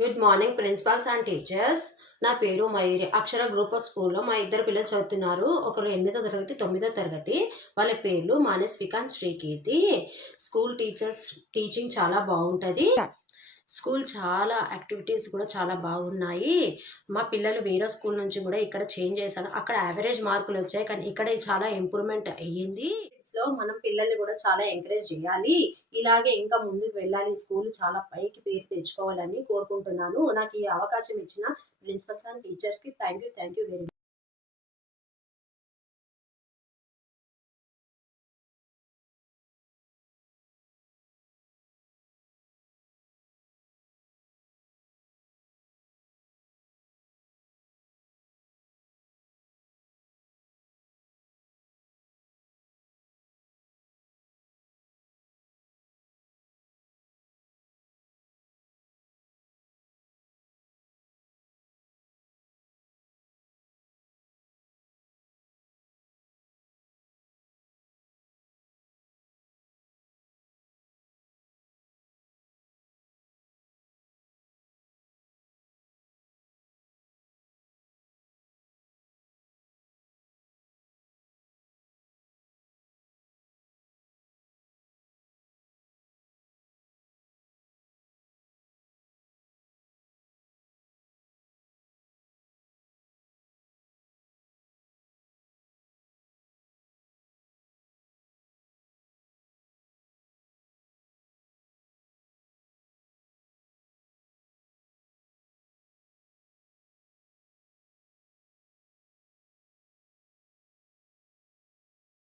Good morning principals and teachers. నా పేరు మయూరి. అక్షర group of స్కూల్‌లో మా ఇద్దరు పిల్లలు చదువుతున్నారు. ఒకరు 8దో తరగతి, 9దో తరగతి. వాళ్ళ పేర్లు మానస్విక అండ్ శ్రీకీర్తి. స్కూల్ టీచింగ్ చాలా బాగుంటది. స్కూల్ చాలా యాక్టివిటీస్ కూడా చాలా బాగున్నాయి. మా పిల్లలు వేరే స్కూల్ నుంచి కూడా ఇక్కడ చేంజ్ చేశాను. అక్కడ యావరేజ్ మార్కులు వచ్చాయి. కానీ ఇక్కడ చాలా ఇంప్రూవ్‌మెంట్ అయ్యింది. లో మనం పిల్లల్ని కూడా చాలా ఎంకరేజ్ చేయాలి. ఇలాగే ఇంకా ముందుకు వెళ్ళాలి. స్కూల్ చాలా పైకి పేరు తెచ్చుకోవాలని కోరుకుంటున్నాను. నాకు ఈ అవకాశం ఇచ్చిన ప్రిన్సిపల్ అండ్ టీచర్స్‌కి థాంక్ యూ వెరీ మచ్.